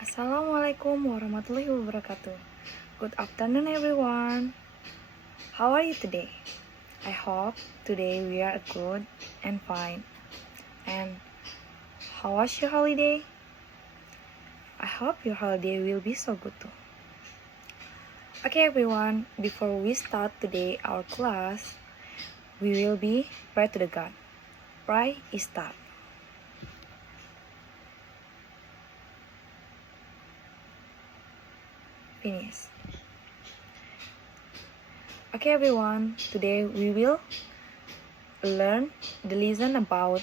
Assalamualaikum warahmatullahi wabarakatuh. Good afternoon, everyone. How are you today? I hope today we are good and fine. And how was your holiday? I hope your holiday will be so good too. Okay, everyone, before we start today our class, we will be pray to the God. Pray is start. Finish. Okay, everyone, today we will learn the lesson about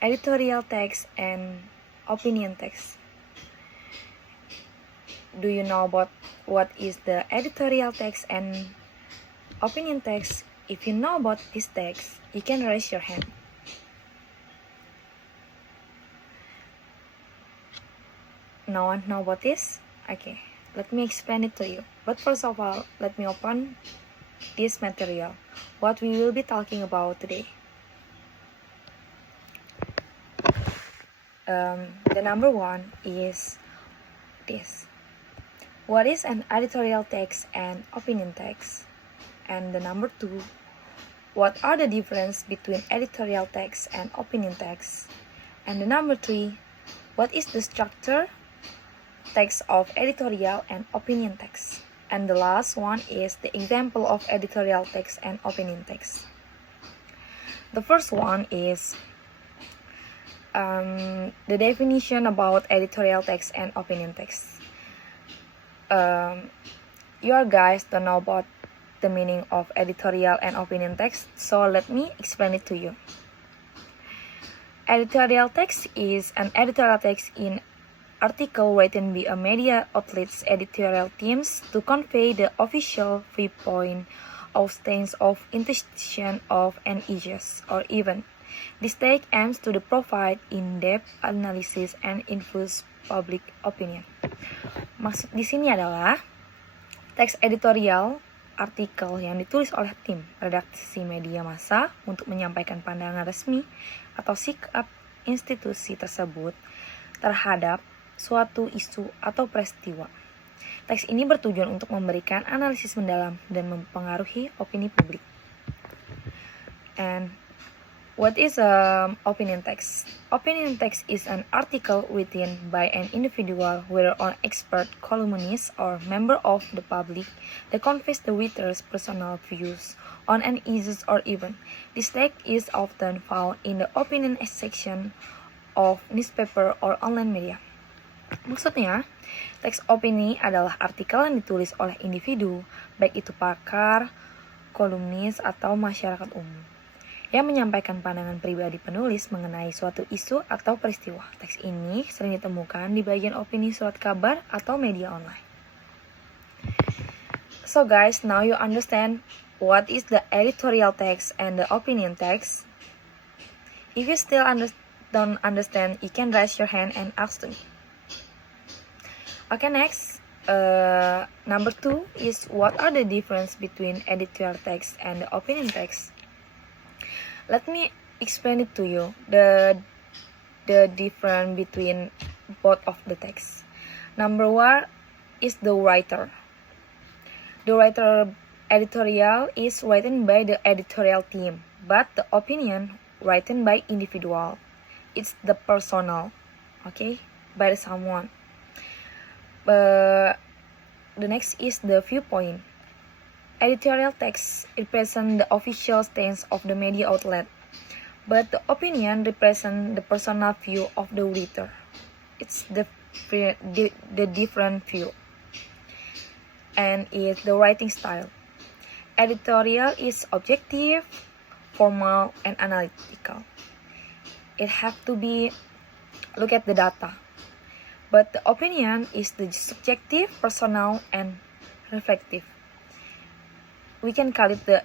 editorial text and opinion text. Do you know about what is the editorial text and opinion text? If you know about this text, you can raise your hand. No one know about this? Okay, let me explain it to you. But first of all, let me open this material. What we will be talking about today. The number one is this. What is an editorial text and opinion text? And the number two, what are the difference between editorial text and opinion text? And the number three, what is the structure text of editorial and opinion text? And the last one is the example of editorial text and opinion text. The first one is the definition about editorial text and opinion text. You guys don't know about the meaning of editorial and opinion text, so let me explain it to you. Editorial text is an editorial text in article written by a media outlet's editorial teams to convey the official viewpoint of stance of intention of an issues or event. This text aims to provide in-depth analysis and influence public opinion. Maksud di sini adalah teks editorial artikel yang ditulis oleh tim redaksi media massa untuk menyampaikan pandangan resmi atau sikap institusi tersebut terhadap suatu isu atau peristiwa. Teks ini bertujuan untuk memberikan analisis mendalam dan mempengaruhi opini publik. And what is opinion text? Opinion text is an article written by an individual, whether an expert, columnist, or member of the public, that conveys the writer's personal views on an issue or event. This text is often found in the opinion section of newspaper or online media. Maksudnya, teks opini adalah artikel yang ditulis oleh individu, baik itu pakar, kolumnis, atau masyarakat umum, yang menyampaikan pandangan pribadi penulis mengenai suatu isu atau peristiwa. Teks ini sering ditemukan di bagian opini surat kabar atau media online. So guys, now you understand what is the editorial text and the opinion text. If you still don't understand, you can raise your hand and ask to me. Okay, next. Number two is what are the difference between editorial text and the opinion text? Let me explain it to you, the difference between both of the texts. Number one is the writer. The writer editorial is written by the editorial team, but the opinion written by individual. It's the personal, okay, by someone. The next is the viewpoint. Editorial text represents the official stance of the media outlet, but the opinion represents the personal view of the reader. It's the different view. And is the writing style. Editorial is objective, formal, and analytical. It have to be look at the data. But the opinion is the subjective, personal, and reflective. We can call it the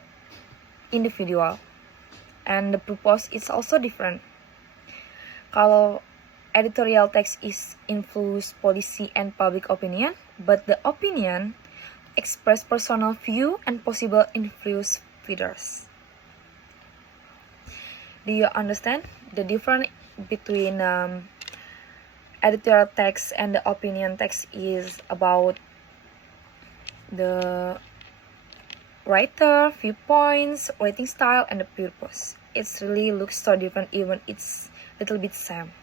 individual. And the purpose is also different. Kalau editorial text is influence policy and public opinion, but the opinion express personal view and possible influence readers. Do you understand the difference between editorial text and the opinion text is about the writer, viewpoints, writing style, and the purpose. It really looks so different, even it's a little bit same.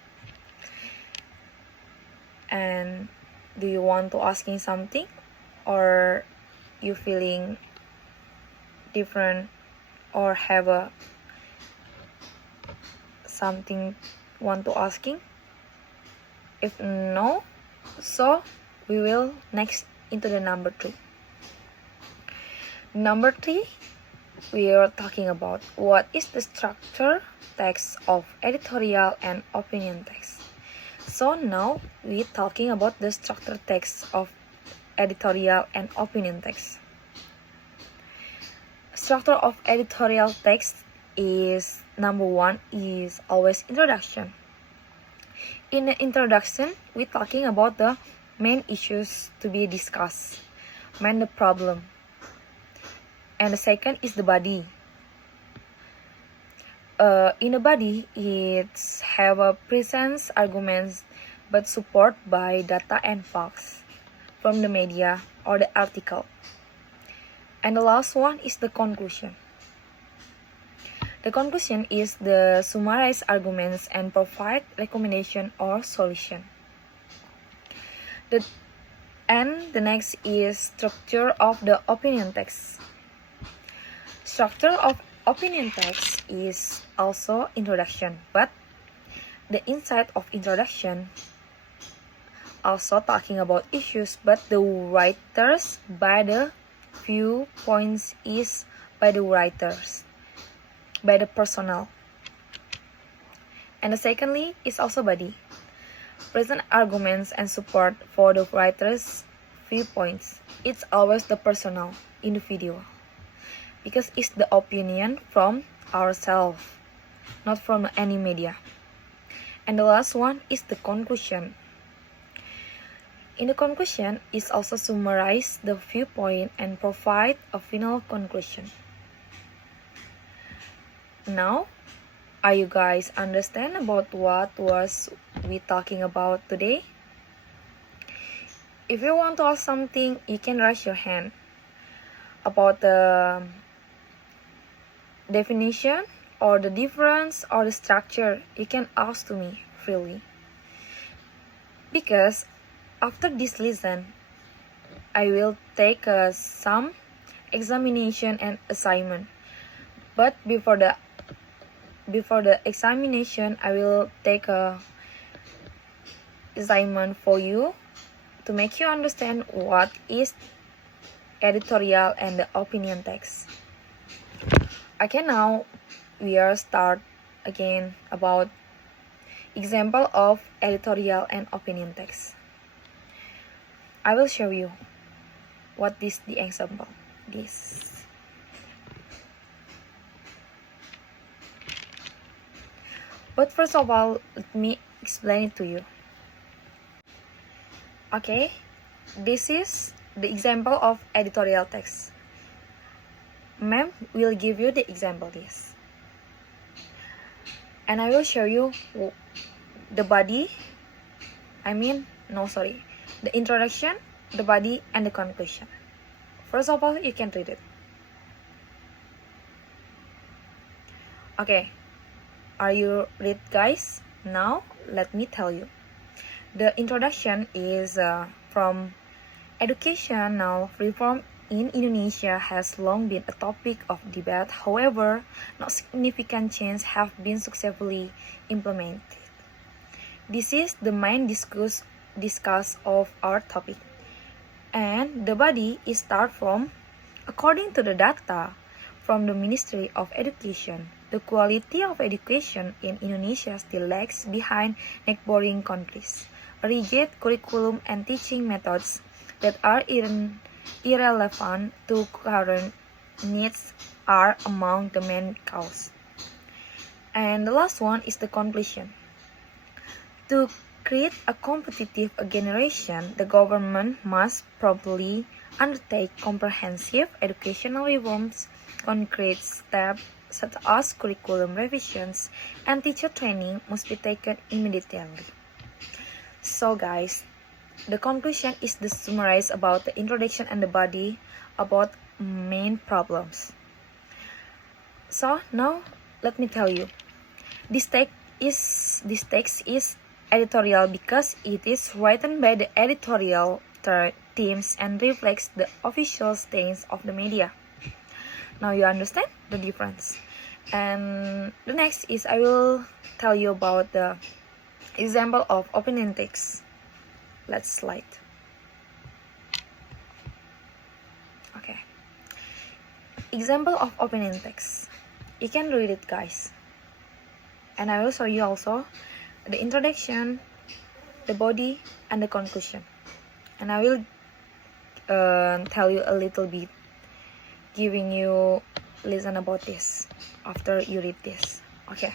And do you want to asking something, or you feeling different, or have a something want to asking? If no, so we will next into the number 3. Number 3, we are talking about what is the structure text of editorial and opinion text. So now we're talking about the structure text of editorial and opinion text. Structure of editorial text is number 1 is always introduction. In the introduction, we're talking about the main issues to be discussed, main the problem. And the second is the body. In the body, it's have a presence arguments but support by data and facts from the media or the article. And the last one is the conclusion. The conclusion is the summarize arguments and provide recommendation or solution. The next is structure of the opinion text. Structure of opinion text is also introduction, but the inside of introduction also talking about issues, but the writers by the viewpoints is by the writers, by the personnel. And the secondly is also body. Present arguments and support for the writers' viewpoints. It's always the personal, individual. Because it's the opinion from ourselves, not from any media. And the last one is the conclusion. In the conclusion, is also summarize the viewpoint and provide a final conclusion. Now, are you guys understand about what was we talking about today? If you want to ask something, you can raise your hand about the definition or the difference or the structure. You can ask to me freely. Because after this lesson, I will take some examination and assignment. But before the examination, I will take a assignment for you to make you understand what is editorial and the opinion text. Okay, now we are start again about example of editorial and opinion text. I will show you what is the example. This. But first of all, let me explain it to you. Okay, this is the example of editorial text. Ma'am will give you the example this. And I will show you the body, the introduction, the body, and the conclusion. First of all, you can read it. Okay, are you read, guys? Now, let me tell you. The introduction is from educational reform in Indonesia has long been a topic of debate. However, no significant changes have been successfully implemented. This is the main discuss of our topic. And the body is start from, according to the data from the Ministry of Education, the quality of education in Indonesia still lags behind neighboring countries. A rigid curriculum and teaching methods that are irrelevant to current needs are among the main causes. And the last one is the conclusion. To create a competitive generation, the government must promptly undertake comprehensive educational reforms. Concrete steps such as curriculum revisions and teacher training must be taken immediately. So guys, the conclusion is the summarize about the introduction and the body about main problems. So now let me tell you, this text is editorial because it is written by the editorial teams and reflects the official stance of the media. Now you understand the difference. And the next is I will tell you about the example of opinion text. Let's slide. Okay. Example of opinion text. You can read it, guys. And I will show you also the introduction, the body, and the conclusion. And I will tell you a little bit, giving you listen about this after you read this. Okay,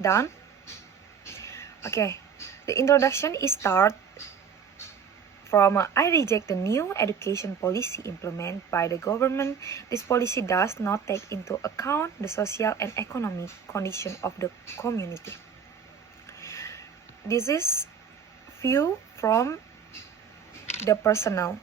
done? Okay, the introduction is start from I reject the new education policy implemented by the government. This policy does not take into account the social and economic condition of the community. This is view from the personal.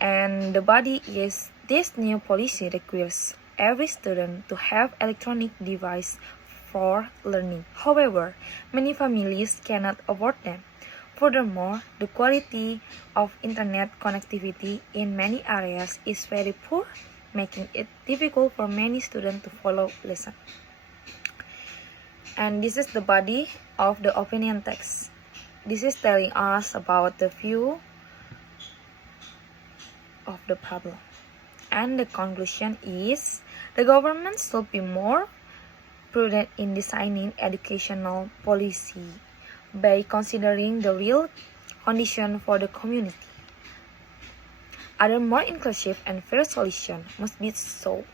And the body is this new policy requires every student to have electronic device for learning. However, many families cannot afford them. Furthermore, the quality of internet connectivity in many areas is very poor, making it difficult for many students to follow lesson. And this is the body of the opinion text. This is telling us about the view of the problem. And the conclusion is the government should be more prudent in designing educational policy by considering the real condition for the community. Other more inclusive and fair solution must be sought.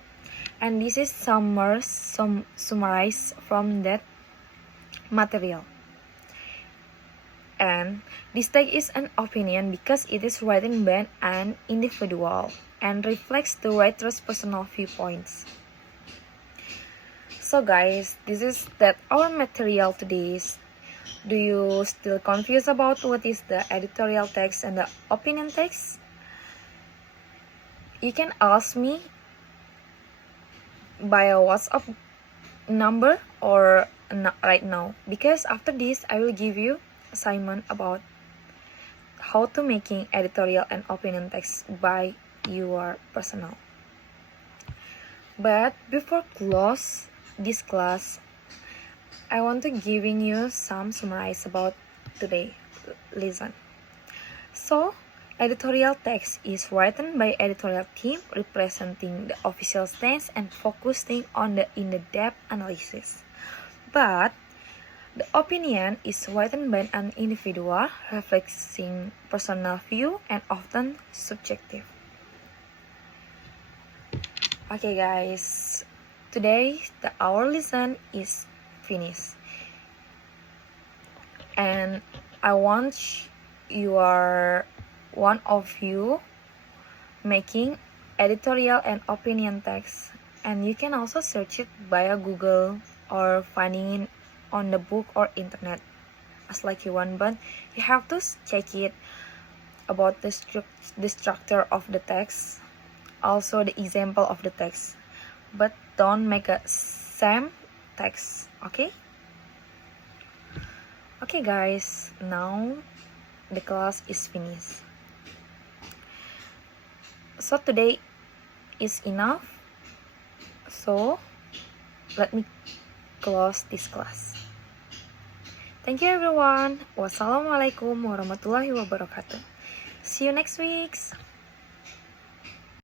And this is summarized from that material. And this text is an opinion because it is written by an individual and reflects the writer's personal viewpoints. So guys, this is that our material today. Do you still confused about what is the editorial text and the opinion text? You can ask me by a WhatsApp number or not right now, because after this I will give you assignment about how to making editorial and opinion text by your personal. But before close this class, I want to giving you some summarize about today. Listen. So, editorial text is written by editorial team representing the official stance and focusing on the in-depth analysis. But the opinion is written by an individual reflecting personal view and often subjective. Okay guys, today our lesson is finished. And I want one of you making editorial and opinion text, and you can also search it via Google or finding it on the book or internet as like you want, but you have to check it about the structure of the text, also the example of the text, but don't make a same text. Okay guys, now the class is finished. So today is enough, so let me close this class. Thank you everyone. Wassalamualaikum warahmatullahi wabarakatuh. See you next week.